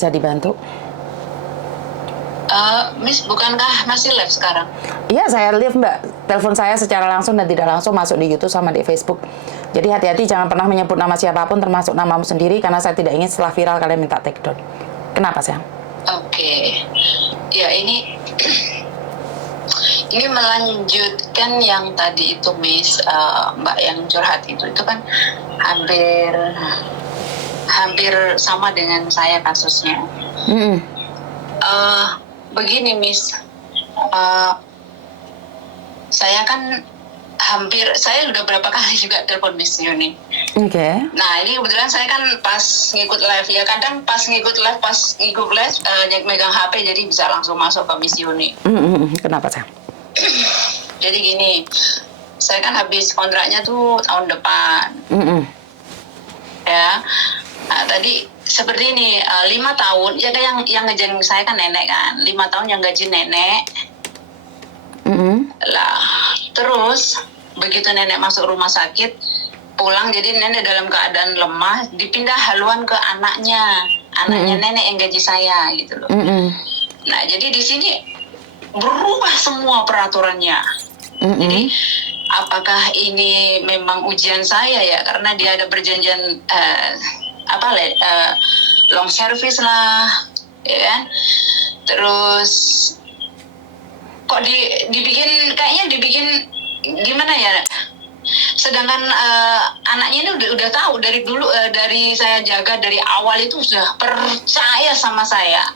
Bisa dibantu? Miss, bukankah masih live sekarang? Iya, saya live Mbak. Telepon saya secara langsung dan tidak langsung masuk di YouTube sama di Facebook. Jadi hati-hati, jangan pernah menyebut nama siapapun termasuk namamu sendiri, karena saya tidak ingin setelah viral kalian minta take down. Kenapa sayang? Oke. Ya ini melanjutkan yang tadi itu Miss, Mbak yang curhat itu kan hampir sama dengan saya kasusnya. Begini Miss, saya kan saya udah berapa kali juga telepon Miss Yuni. Oke. Nah ini kebetulan saya kan pas ngikut live ya, kadang pas ngikut live megang HP jadi bisa langsung masuk ke Miss Yuni. Kenapa sayang? Jadi gini, saya kan habis kontraknya tuh tahun depan. Ya, nah, tadi seperti ini, 5 tahun ya kan yang ngejaring saya kan nenek kan, 5 tahun yang gaji nenek. Lah terus begitu nenek masuk rumah sakit pulang, jadi nenek dalam keadaan lemah, dipindah haluan ke anaknya nenek yang gaji saya gitu loh. Nah jadi di sini berubah semua peraturannya. Jadi apakah ini memang ujian saya ya, karena dia ada perjanjian long service lah, ya kan? Terus kok kayaknya dibikin gimana ya? Sedangkan anaknya ini udah tahu dari dulu, dari saya jaga dari awal itu sudah percaya sama saya.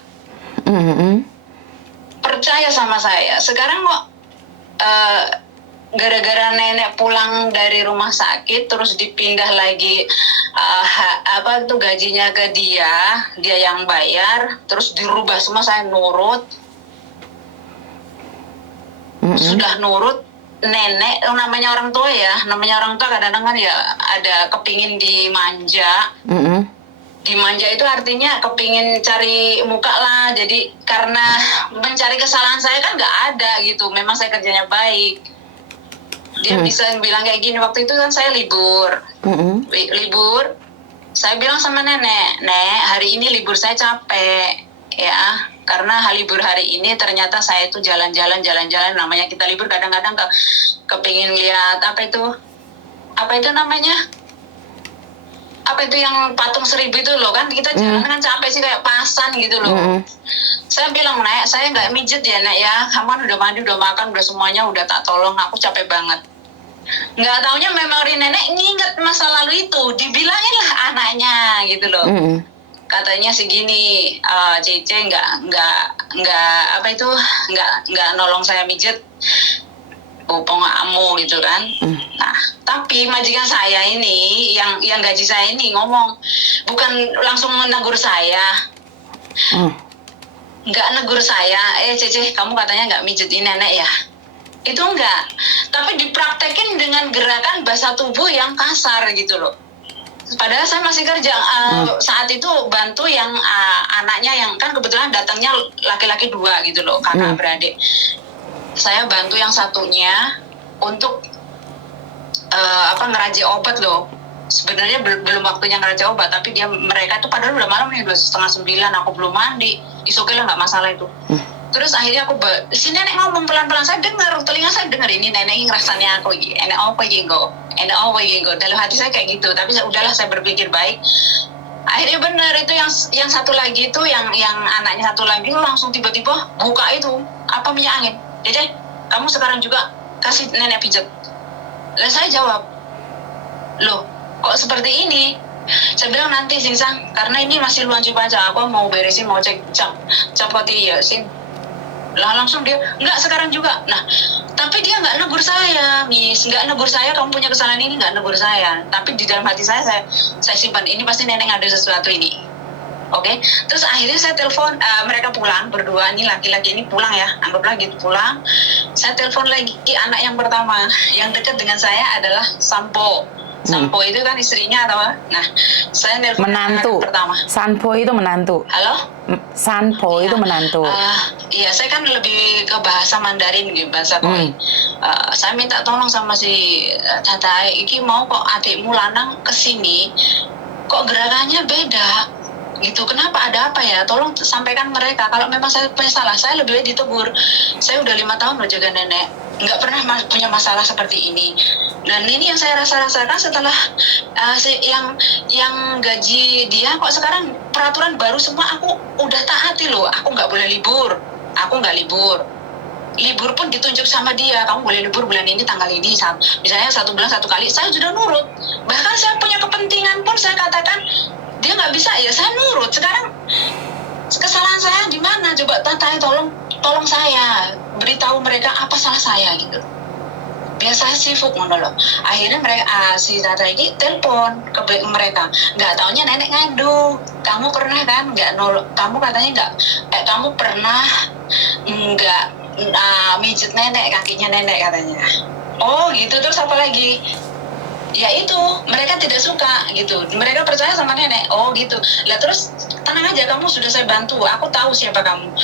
Percaya sama saya. Sekarang kok gara-gara nenek pulang dari rumah sakit terus dipindah lagi gajinya ke dia yang bayar, terus dirubah semua, saya nurut. Sudah nurut, nenek namanya orang tua kadang-kadang kan ya ada kepingin dimanja. Dimanja itu artinya kepingin cari muka lah. Jadi karena mencari kesalahan saya kan nggak ada gitu, memang saya kerjanya baik. Dia bisa bilang kayak gini, waktu itu kan saya libur. Saya bilang sama nenek, hari ini libur saya capek ya, karena libur hari ini ternyata saya itu jalan-jalan, namanya kita libur kadang-kadang kepingin lihat apa itu namanya, apa itu yang patung 1000 itu loh, kan kita jalan kan capek sih, kayak pasan gitu loh. Saya bilang, Nek, saya nggak mijet ya Nek ya, kamu kan udah mandi, udah makan, udah semuanya udah tak tolong, aku capek banget. Nggak taunya memori nenek nginget masa lalu itu, dibilangin lah anaknya gitu loh. Katanya segini, Cece nggak nolong saya mijet, bopong kamu gitu kan. Nah tapi majikan saya ini yang gaji saya ini ngomong, bukan langsung menegur saya, nggak negur saya, Cece kamu katanya nggak mijetin nenek ya, itu enggak, tapi dipraktekin dengan gerakan bahasa tubuh yang kasar gitu loh. Padahal saya masih kerja saat itu, bantu yang anaknya yang kan kebetulan datangnya laki-laki 2 gitu loh, kakak beradik. Saya bantu yang satunya untuk ngeracik obat loh. Sebenarnya belum waktunya ngeracik obat, tapi mereka tuh padahal udah malam nih, udah 8:30, aku belum mandi, oke lah nggak masalah itu. Terus akhirnya si nenek ngomong pelan-pelan, saya dengar, telinga saya dengar, ini nenek ngerasanya aku enak apa gitu, dalam hati saya kayak gitu. Tapi udahlah, saya berpikir baik. Akhirnya benar itu yang satu lagi itu, yang anaknya satu lagi langsung tiba-tiba buka itu minyak angin. Dede, kamu sekarang juga kasih nenek pijat. Lalu saya jawab, loh kok seperti ini? Saya bilang nanti Sinsang, karena ini masih luan aja, aku mau beresin, mau cek capoti ya Sin. Lah langsung dia, enggak sekarang juga. Nah tapi dia nggak negur saya, Miss, nggak negur saya, kamu punya kesalahan ini, nggak negur saya. Tapi di dalam hati saya simpan, ini pasti nenek ada sesuatu ini. Oke. Terus akhirnya saya telepon, mereka pulang berdua, ini laki-laki ini pulang ya, anggaplah gitu pulang. Saya telepon lagi anak yang pertama, yang dekat dengan saya adalah Sampo. Sampo itu kan istrinya atau apa? Nah, saya nelpon menantu pertama. Sampo itu menantu. Halo? Sampo itu menantu. Iya, saya kan lebih ke bahasa Mandarin gitu, bahasa Koi. Saya minta tolong sama si Tata, iki mau kok adikmu lanang kesini, kok gerakannya beda gitu. Kenapa, ada apa ya? Tolong sampaikan mereka. Kalau memang saya punya salah, saya lebih baik ditegur. Saya udah 5 tahun loh jaga nenek, nggak pernah punya masalah seperti ini. Dan ini yang saya rasakan setelah yang gaji dia kok sekarang peraturan baru semua aku udah taati loh. Aku nggak boleh libur, aku nggak libur. Libur pun ditunjuk sama dia, kamu boleh libur bulan ini tanggal ini, misalnya 1 bulan 1 kali, saya sudah nurut. Bahkan saya punya kepentingan pun saya katakan dia nggak bisa, ya saya nurut. Sekarang kesalahan saya di mana? Coba tanya, tolong saya beritahu mereka apa salah saya gitu. Biar saya sibuk monolog. Akhirnya mereka si Tata ini telepon ke mereka, nggak taunya nenek ngadu. Kamu pernah kan nggak kamu katanya nggak kamu pernah nggak mijet nenek, kakinya nenek katanya. Oh gitu. Terus apa lagi? Ya itu, mereka tidak suka gitu. Mereka percaya sama nenek. Oh gitu. Lah terus tenang aja, kamu sudah saya bantu. Aku tahu siapa kamu.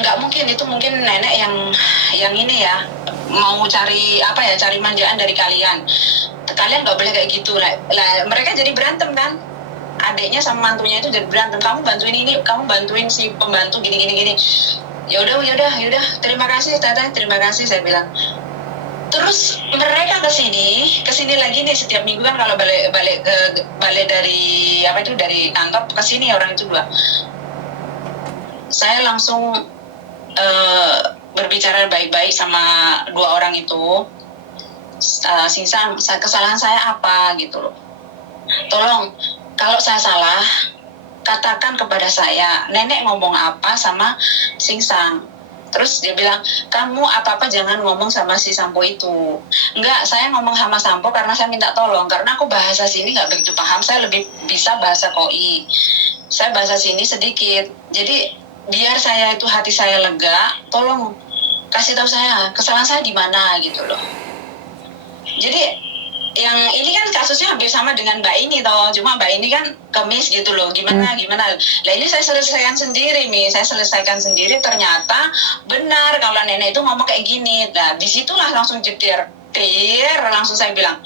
Nggak mungkin, itu mungkin nenek yang ini ya, mau cari apa ya, cari manjaan dari kalian. Kalian nggak boleh kayak gitu lah. Mereka jadi berantem kan. Adiknya sama mantunya itu jadi berantem. Kamu bantuin ini, kamu bantuin si pembantu gini. Ya udah, terima kasih Tata, terima kasih saya bilang. Terus mereka kesini lagi nih setiap minggu kan, kalau balik dari apa itu, dari kantor kesini orang itu 2. Saya langsung berbicara baik-baik sama 2 orang itu. Singsang, kesalahan saya apa gitu loh. Tolong, kalau saya salah, katakan kepada saya, nenek ngomong apa sama Singsang. Terus dia bilang, kamu apa-apa jangan ngomong sama si Sampo itu. Enggak, saya ngomong sama Sampo karena saya minta tolong. Karena aku bahasa sini nggak begitu paham, saya lebih bisa bahasa koi. Saya bahasa sini sedikit. Jadi biar saya itu hati saya lega, tolong kasih tahu saya kesalahan saya di mana gitu loh. Jadi yang ini kan kasusnya hampir sama dengan Mbak ini toh, cuma Mbak ini kan kemis gitu loh, gimana. Lah ini saya selesaikan sendiri ternyata benar kalau nenek itu ngomong kayak gini. Nah disitulah langsung langsung saya bilang,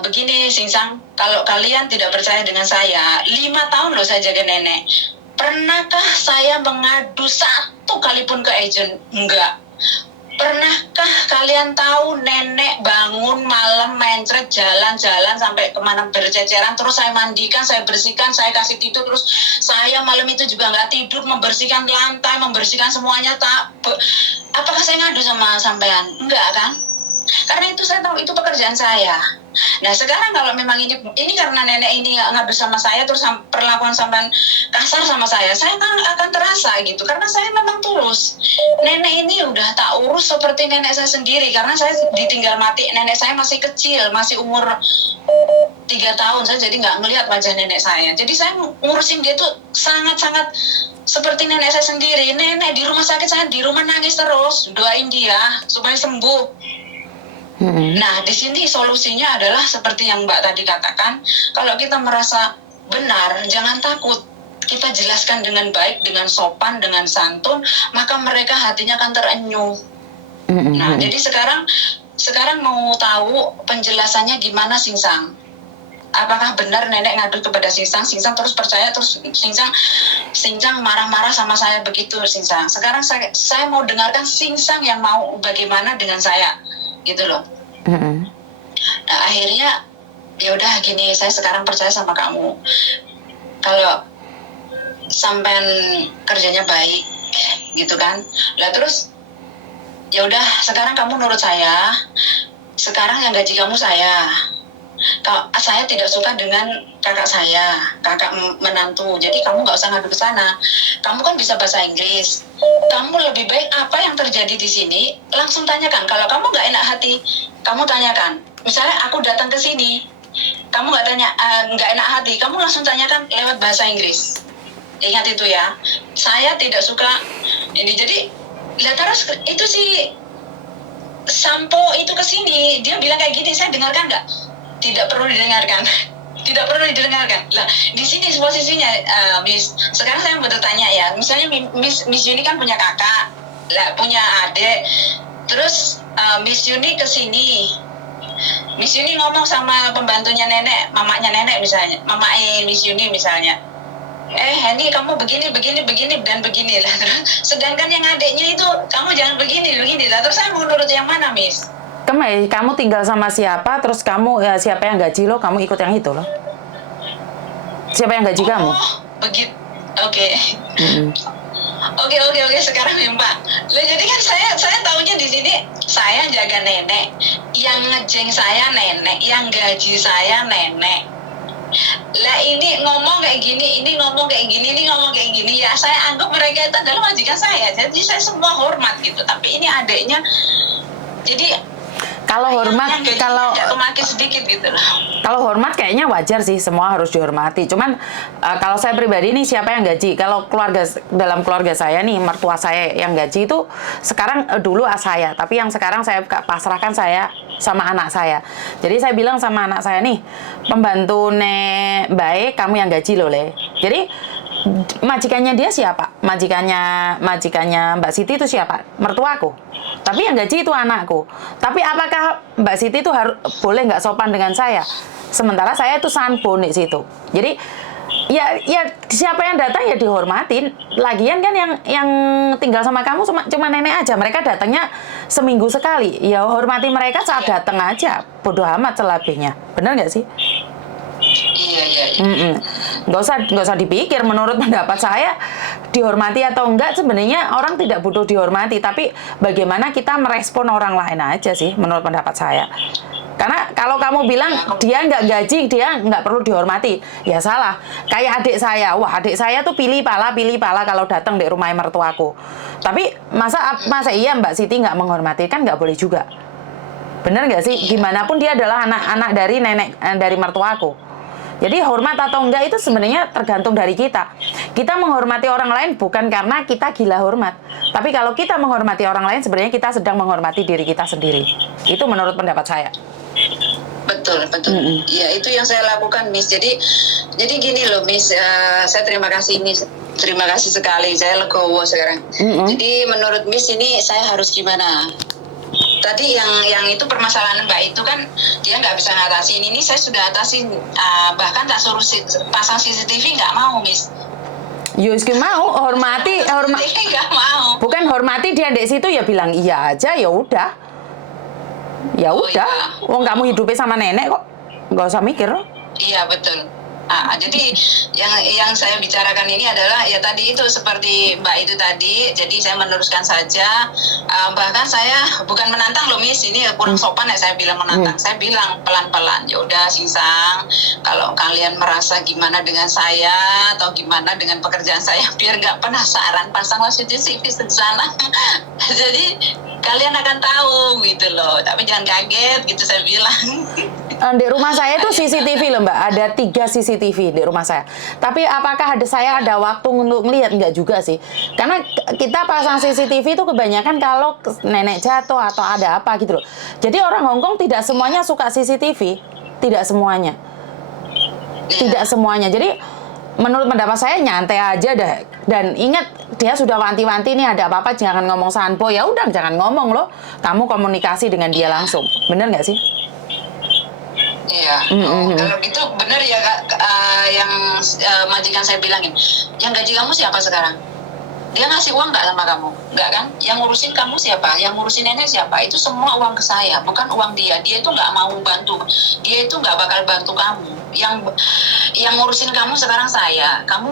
begini Singsang, kalau kalian tidak percaya dengan saya, 5 tahun loh saya jaga nenek, pernahkah saya mengadu 1 kali pun ke agent? Enggak. Pernahkah kalian tahu nenek bangun malam mencret jalan-jalan sampai kemana berceceran, terus saya mandikan, saya bersihkan, saya kasih tidur, terus saya malam itu juga nggak tidur membersihkan lantai, membersihkan semuanya. Apakah saya ngadu sama sampean? Enggak kan? Karena itu saya tahu itu pekerjaan saya. Nah sekarang kalau memang ini karena nenek ini ngadu sama saya, terus perlakuan sampean kasar sama saya akan terasa gitu, karena saya memang tulus. Nenek ini udah tak urus seperti nenek saya sendiri, karena saya ditinggal mati, nenek saya masih kecil, masih umur 3 tahun, saya jadi nggak ngelihat wajah nenek saya. Jadi saya ngurusin dia tuh sangat-sangat seperti nenek saya sendiri. Nenek di rumah sakit, saya di rumah nangis terus, doain dia supaya sembuh. Nah, di sini solusinya adalah seperti yang Mbak tadi katakan, kalau kita merasa benar, jangan takut. Kita jelaskan dengan baik, dengan sopan, dengan santun, maka mereka hatinya akan terenyuh. Nah, jadi sekarang mau tahu penjelasannya gimana Singsang? Apakah benar nenek ngadu kepada Singsang terus percaya, terus Singsang marah-marah sama saya begitu Singsang. Sekarang saya mau dengarkan Singsang yang mau bagaimana dengan saya. Gitu loh. Nah akhirnya ya udah gini, saya sekarang percaya sama kamu. Kalau sampean kerjanya baik, gitu kan. Lah terus ya udah, sekarang kamu nurut saya. Sekarang yang gaji kamu saya. Saya tidak suka dengan kakak menantu, jadi kamu nggak usah ngadu ke sana. Kamu kan bisa bahasa Inggris, kamu lebih baik apa yang terjadi di sini langsung tanyakan. Kalau kamu nggak enak hati, kamu tanyakan. Misalnya aku datang ke sini, kamu nggak enak hati, kamu langsung tanyakan lewat bahasa Inggris. Ingat itu ya, saya tidak suka ini. Jadi terus itu si Sampo itu kesini, dia bilang kayak gini, saya dengarkan nggak? Tidak perlu didengarkan. Tidak perlu didengarkan. Lah, di sini posisinya, Miss. Sekarang saya mau bertanya ya. Misalnya Miss Yuni kan punya kakak, lah punya adik. Terus Miss Yuni ke sini. Miss Yuni ngomong sama pembantunya nenek, mamanya nenek misalnya, mama Miss Yuni misalnya, Henny kamu begini dan begini lah. Sedangkan yang adiknya itu kamu jangan begini lah. Terus saya mau nurut yang mana, Miss? Kamu tinggal sama siapa, terus kamu ya siapa yang gaji lo, kamu ikut yang itu loh. Siapa yang gaji kamu? Oh, begitu. Oke. Oke. Sekarang ya Mbak. Jadi kan saya tahunya di sini saya jaga nenek, yang ngejeng saya nenek, yang gaji saya nenek. Lah ini ngomong kayak gini, ini ngomong kayak gini, ya saya anggap mereka itu adalah majikan saya. Jadi saya semua hormat gitu. Tapi ini adiknya, jadi kalau hormat, makin sedikit gitu lah. Kalau hormat kayaknya wajar sih, semua harus dihormati. Cuman kalau saya pribadi nih, siapa yang gaji? Kalau dalam keluarga saya nih, mertua saya yang gaji itu sekarang dulu saya, tapi yang sekarang saya pasrahkan saya sama anak saya. Jadi saya bilang sama anak saya nih, pembantu nek baik, kamu yang gaji loh le. Jadi majikannya dia siapa? Majikannya Mbak Siti itu siapa? Mertuaku. Tapi yang gaji itu anakku. Tapi apakah Mbak Siti itu boleh nggak sopan dengan saya? Sementara saya itu sanpun di situ. Jadi ya siapa yang datang ya dihormatin. Lagian kan yang tinggal sama kamu cuma nenek aja. Mereka datangnya seminggu sekali. Ya hormati mereka saat datang aja. Bodoh amat selebihnya. Benar nggak sih? Iya. Nggak usah dipikir. Menurut pendapat saya, dihormati atau enggak sebenarnya orang tidak butuh dihormati, tapi bagaimana kita merespon orang lain aja sih menurut pendapat saya. Karena kalau kamu bilang dia nggak gaji, dia nggak perlu dihormati, ya salah. Kayak adik saya, adik saya tuh pilih pala kalau datang di rumah mertuaku. Tapi masa iya Mbak Siti nggak menghormati? Kan nggak boleh juga. Bener nggak sih? Gimana pun dia adalah anak dari dari mertuaku. Jadi hormat atau enggak itu sebenarnya tergantung dari kita. Kita menghormati orang lain bukan karena kita gila hormat. Tapi kalau kita menghormati orang lain, sebenarnya kita sedang menghormati diri kita sendiri. Itu menurut pendapat saya. Betul. Ya itu yang saya lakukan, Miss. Jadi gini loh, Miss. Saya terima kasih sekali. Saya legowo sekarang. Jadi menurut Miss ini saya harus gimana? Tadi yang itu permasalahan Mbak itu kan dia nggak bisa ngatasin. Ini saya sudah atasin, bahkan tak suruh pasang CCTV nggak mau, Miss. Yuski mau hormati. Nggak mau. Bukan hormati dia di situ ya bilang iya aja, ya udah. Ya udah. Wong kamu hidupnya sama nenek kok, nggak usah mikir. Iya betul. Jadi yang saya bicarakan ini adalah ya tadi itu seperti Mbak itu tadi. Jadi saya meneruskan saja. Bahkan saya bukan menantang loh, Miss. Ini kurang sopan ya saya bilang menantang. Saya bilang pelan-pelan. Ya udah Singsang, kalau kalian merasa gimana dengan saya atau gimana dengan pekerjaan saya, biar nggak penasaran, pasanglah CCTV di sana. Jadi kalian akan tahu gitu loh. Tapi jangan kaget gitu saya bilang. Di rumah saya itu CCTV loh Mbak, ada 3 CCTV di rumah saya. Tapi apakah saya ada waktu untuk ngelihat? Enggak juga sih. Karena kita pasang CCTV itu kebanyakan kalau nenek jatuh atau ada apa gitu loh. Jadi orang Hongkong tidak semuanya suka CCTV, tidak semuanya. Jadi menurut pendapat saya nyantai aja dah. Dan ingat dia sudah wanti-wanti nih ada apa-apa jangan ngomong sanpo. Ya udah jangan ngomong loh. Kamu komunikasi dengan dia langsung. Bener nggak sih? Iya, kalau gitu bener ya Kak, yang majikan saya bilangin, yang gaji kamu siapa sekarang? Dia ngasih uang nggak sama kamu? Nggak kan? Yang ngurusin kamu siapa? Yang ngurusin nenek siapa? Itu semua uang ke saya, bukan uang dia. Dia itu nggak mau bantu, dia itu nggak bakal bantu kamu. Yang ngurusin kamu sekarang saya. Kamu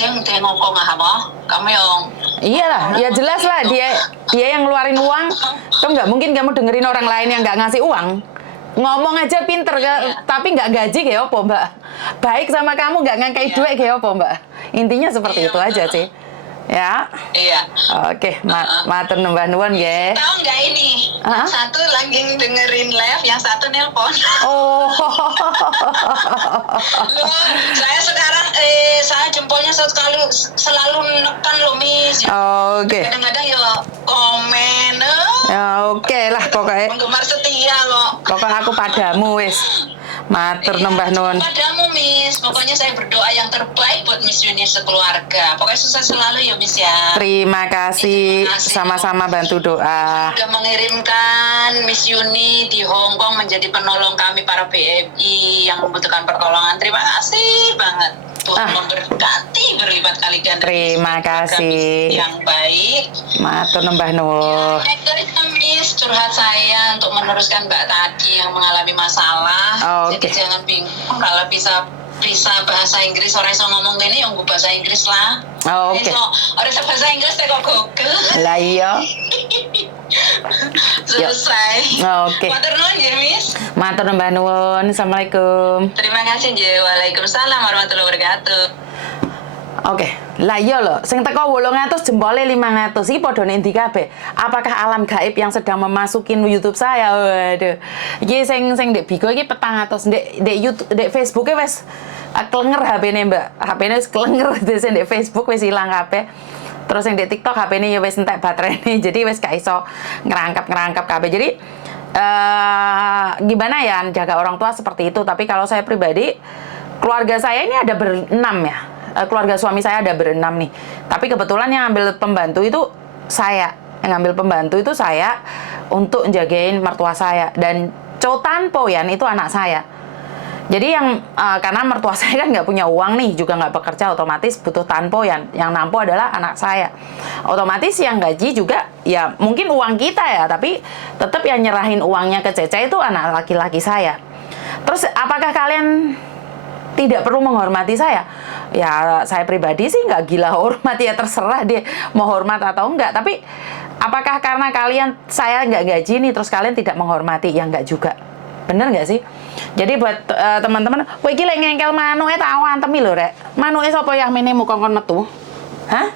tengok kok nggak apa? Kamu yang iyalah, ya jelas lah dia yang ngeluarin uang. Tuh nggak mungkin kamu dengerin orang lain yang nggak ngasih uang. Ngomong aja pinter, tapi nggak gaji kayak apa Mbak? Baik sama kamu nggak ngangkai duit kayak apa Mbak? Intinya seperti itu aja sih. Ya. Iya. Oke, matur nuwun nuwun nggih. Tahu nggak ini? Yang satu lagi dengerin live, yang satu nelpon. Oh. Loh, saya sekarang saya jempolnya selalu menekan loh, Miss. Oke. Kadang-kadang ya komen. Ya oke lah pokoknya. Penggemar setia kok. Pokoknya aku padamu wis. Matur nembah nuwun. Padamu Miss, pokoknya saya berdoa yang terbaik buat Miss Yuni sekeluarga. Pokoknya sukses selalu ya Miss ya. Terima kasih, sama-sama bantu doa. Sudah mengirimkan Miss Yuni di Hong Kong menjadi penolong kami para BMI yang membutuhkan pertolongan. Terima kasih banget. Tuhan memberkati berlipat kali ganda. Terima kasih. Yang baik. Matur nembah nuwun. Miss, curhat saya untuk meneruskan Mbak tadi yang mengalami masalah. Jadi jangan bingung kalau bisa bahasa Inggris, orang yang ngomong gini yang gue bahasa Inggris lah. Orang yang bahasa Inggris kok Google. Lah iya. Selesai. Matur nuwun ya Miss. Matur nembah nuwun. Assalamualaikum. Terima kasih nggih. Waalaikumsalam warahmatullahi wabarakatuh. Oke, lah iya loh, sing teko 800 jempole 500 iki padha ning ndi kabeh? Apakah alam gaib yang sedang memasuki YouTube saya? Waduh. Iki sing ndek Bigo iki 400, ndek YouTube, ndek Facebook e wis klenger HP-ne, Mbak. HP-ne wis klenger sing ndek Facebook wis ilang kabeh. Terus yang di TikTok HP-ne ya wis entek baterainya, jadi wis gak iso ngerangkap kabeh. Jadi gimana ya jaga orang tua seperti itu, tapi kalau saya pribadi keluarga saya ini ada berenam ya. Keluarga suami saya ada berenam nih. Tapi kebetulan yang ambil pembantu itu saya. Yang ambil pembantu itu saya untuk njagain mertua saya. Dan Chow Tan Po Yan itu anak saya. Jadi yang karena mertua saya kan nggak punya uang nih, juga nggak bekerja, otomatis butuh Tan Po Yan. Yang nampo adalah anak saya. Otomatis yang gaji juga ya mungkin uang kita ya, tapi tetap yang nyerahin uangnya ke Cece itu anak laki-laki saya. Terus apakah kalian tidak perlu menghormati saya? Ya saya pribadi sih nggak gila hormat, ya terserah dia mau hormat atau enggak. Tapi apakah karena saya nggak gaji nih terus kalian tidak menghormati? Ya nggak juga. Bener nggak sih? Jadi buat teman-teman, kowe iki lek ngengkel manuke tak antemi lho rek. Manuke sapa yang mene mukon metu? Hah?